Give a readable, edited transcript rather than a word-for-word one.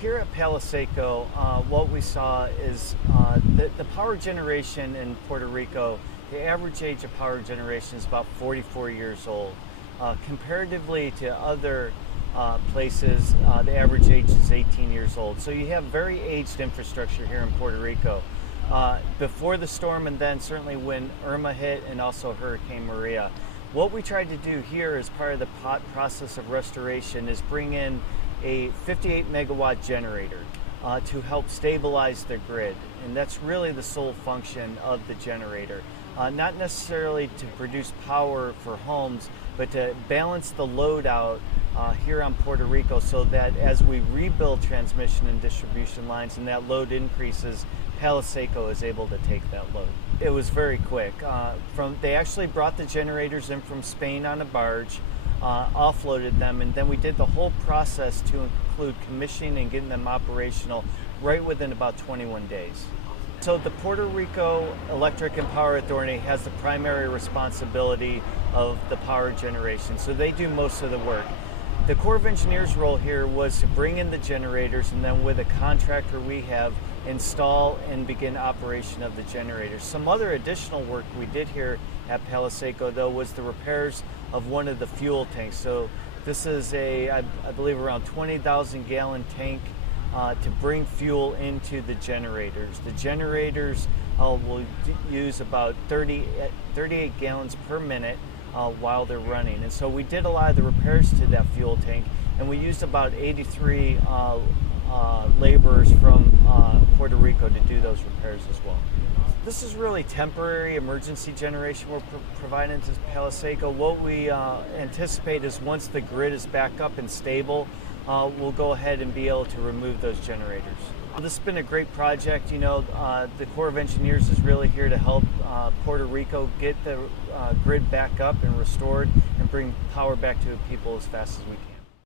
Here at Palo Seco, what we saw is the power generation in Puerto Rico, the average age of power generation is about 44 years old. Comparatively to other places, the average age is 18 years old. So you have very aged infrastructure here in Puerto Rico. Before the storm and then certainly when Irma hit and also Hurricane Maria. What we tried to do here as part of the process of restoration is bring in a 58 megawatt generator to help stabilize the grid. And that's really the sole function of the generator. Not necessarily to produce power for homes, but to balance the load out here on Puerto Rico so that as we rebuild transmission and distribution lines and that load increases, Palo Seco is able to take that load. It was very quick. They actually brought the generators in from Spain on a barge, offloaded them, and then we did the whole process to include commissioning and getting them operational right within about 21 days. So the Puerto Rico Electric and Power Authority has the primary responsibility of the power generation, so they do most of the work. The Corps of Engineers' role here was to bring in the generators and then with a contractor we have, install and begin operation of the generators. Some other additional work we did here at Palo Seco though was the repairs of one of the fuel tanks. So this is I believe around 20,000 gallon tank to bring fuel into the generators. The generators will use about 38 gallons per minute while they're running. And so we did a lot of the repairs to that fuel tank, and we used about 83 laborers from Puerto Rico to do those repairs as well. This is really temporary emergency generation we're providing to Palo Seco. What we anticipate is once the grid is back up and stable, we'll go ahead and be able to remove those generators. This has been a great project. You know, the Corps of Engineers is really here to help Puerto Rico get the grid back up and restored and bring power back to the people as fast as we can.